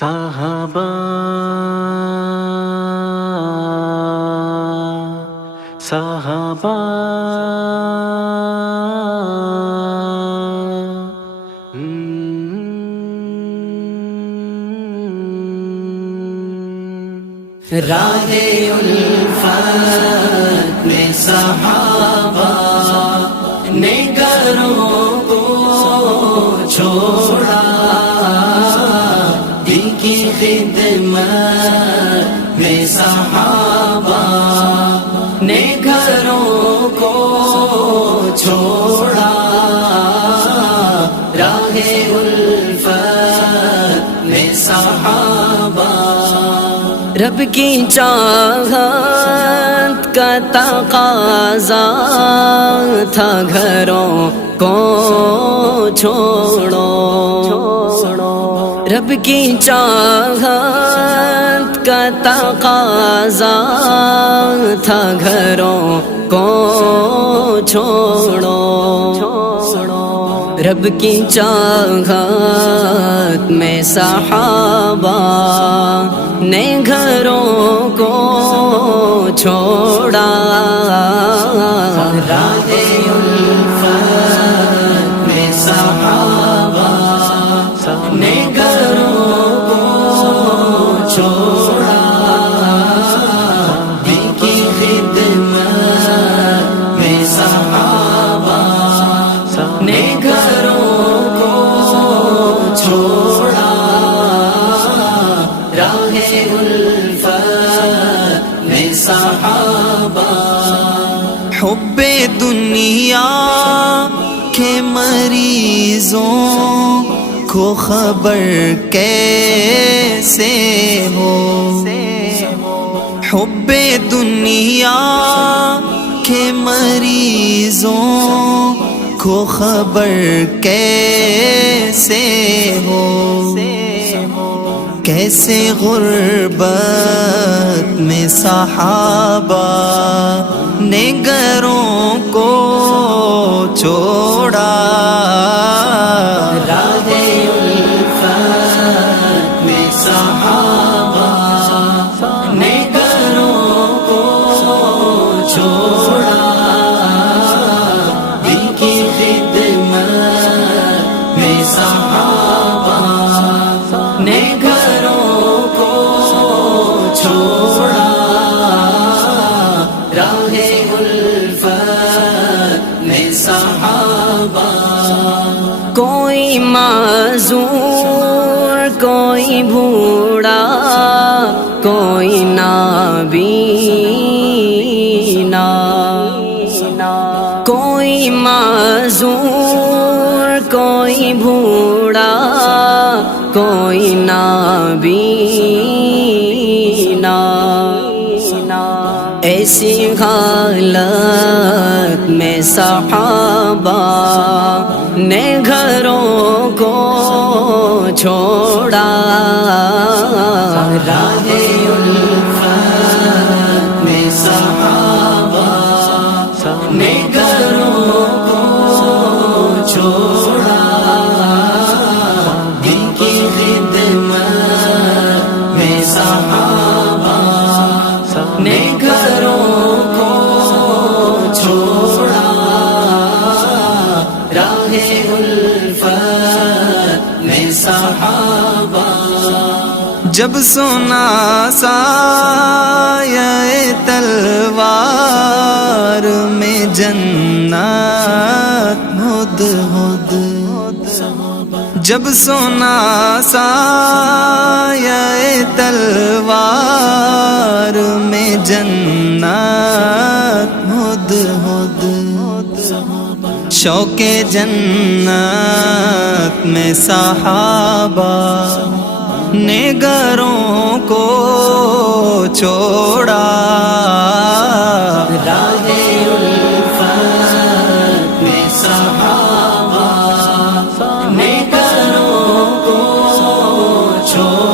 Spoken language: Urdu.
صحابہ صحابہ راہ الفت میں صحابہ نے گھروں کو چھوڑا، دین کی خدمت میں صحابہ نے گھروں کو چھوڑا، راہ الفت میں صحابہ رب کی چاہت کا تقاضا تھا، گھروں کو چھوڑو، رب کی چاہت کا تقاضا تھا، گھروں کو چھوڑو، رب کی چاہت میں صحابہ نے گھروں کو چھوڑا، راہ الفت میں صحابہ نے گھروں کو چھوڑا، دین کی خدمت میں صحابہ نے گھروں کو چھوڑا، راہ الفت میں صحابہ حب دنیا کے مریضوں کو خبر کیسے ہو، حب دنیا کے مریضوں کو خبر کیسے ہو، کیسے غربت میں صحابہ نے گھروں کو چھوڑا، راہ الفت میں صحابہ نے گھروں کو چھوڑا، دین کی خدمت میں صحابہ نے گھروں کو چھوڑا، راہ الفت میں صحابہ کوئی معذور، کوئی بوڑھا، کوئی نابینا، کوئی معذور، کوئی بوڑھا، کوئی نابینا، ایسی حالت میں صحابہ نے گھروں کو چھوڑا، راہ الفت میں صحابہ نے گھروں کو چھوڑا، دین کی خدمت میں صحابہ نے گھروں کو چھوڑا، راہ الفت میں صحابہ جب سنا سایہ تلوار میں جنت ہد ہد، جب سنا سایہ تلوار میں جنت ہد ہد، شوق جنت میں صحابہ نے گھروں کو چھوڑا، راہ الفت میں صحابہ نے گھروں کو چھوڑا،